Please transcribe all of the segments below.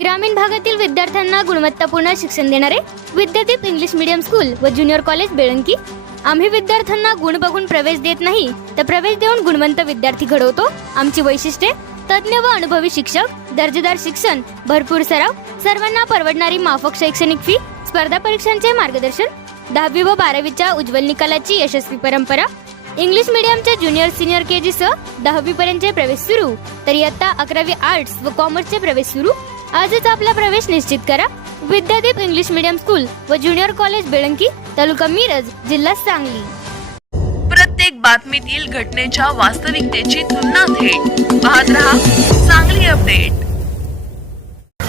ग्रामीण भागातील विद्यार्थ्यांना गुणवत्तापूर्ण शिक्षण देणारे विद्यादीप इंग्लिश मीडियम स्कूल व ज्युनियर कॉलेज बेळंकी. आम्ही विद्यार्थ्यांना गुण बघून प्रवेश देत नाही तर प्रवेश देऊन गुणवंत विद्यार्थी घडवतो. आमची वैशिष्ट्ये तज्ज्ञ व अनुभवी शिक्षक दर्जेदार शिक्षण भरपूर सराव सर्वांना परवडणारी माफक शैक्षणिक फी स्पर्धा परीक्षांचे मार्गदर्शन दहावी व बारावीच्या उज्ज्वल निकालाची यशस्वी परंपरा. इंग्लिश मीडियमच्या ज्युनियर सिनियर के जी सह दहावी प्रवेश सुरू. तर इयत्ता अकरावी आर्ट्स व कॉमर्सचे प्रवेश सुरू. आजच आपला प्रवेश निश्चित करा. विद्यादीप इंग्लिश मीडियम स्कूल व ज्युनियर कॉलेज बेळंकी तालुका मिरज जिल्हा सांगली. प्रत्येक बातमीतील घटनेच्या वास्तविकतेची तुलना थेट पाहत रहा चांगली अपडेट.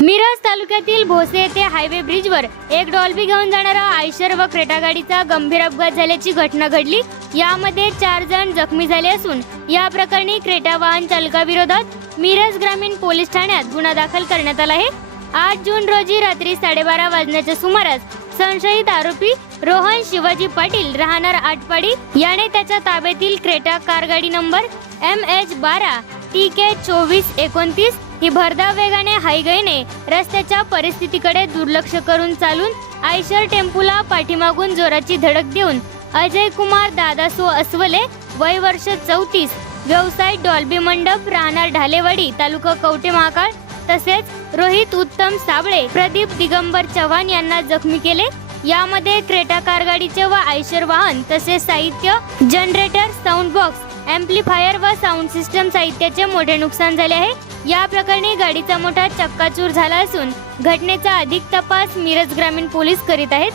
मिरज तालुक्यातील भोसे येथे हायवे ब्रिजवर एक डॉल्बी घेऊन जाणारा आयशर व क्रेटा गाडीचा गंभीर अपघात झाल्याची घटना घडली. यामध्ये चार जण जखमी झाले असून या प्रकरणी क्रेटा वाहन चालकाविरोधात मिरज ग्रामीण पोलीस ठाण्यात गुन्हा दाखल करण्यात आला आहे. आठ जून रोजी रात्री साडेबारा वाजण्याच्या सुमारास संशयित आरोपी रोहन शिवाजी पाटील राहणार आटपाडी याने त्याच्या ताब्यातील क्रेटा कार गाडी नंबर एम एच बारा टी के चोवीस एकोणतीस ही भरधाव वेगाने हायगईने रस्त्याच्या परिस्थितीकडे दुर्लक्ष करून चालून आयशर टेम्पूला पाठीमागून जोराची धडक देऊन अजय कुमार दादासो अस्वले वय वर्ष चौतीस व्यवसाय डॉल्बी मंडप राहणार ढालेवाडी तालुका कवटे महाकाळ तसेच रोहित उत्तम साबळे प्रदीप दिगंबर चव्हाण यांना जखमी केले. यामध्ये क्रेटा कारगाडीचे व आयशर वाहन तसेच साहित्य जनरेटर साऊंड बॉक्स एम्प्लिफायर व साऊंड सिस्टम साहित्याचे मोठे नुकसान झाले आहे. या प्रकरणी गाडीचा मोठा चक्काचूर झाला असून घटनेचा अधिक तपास मिरज ग्रामीण पोलीस करीत आहेत.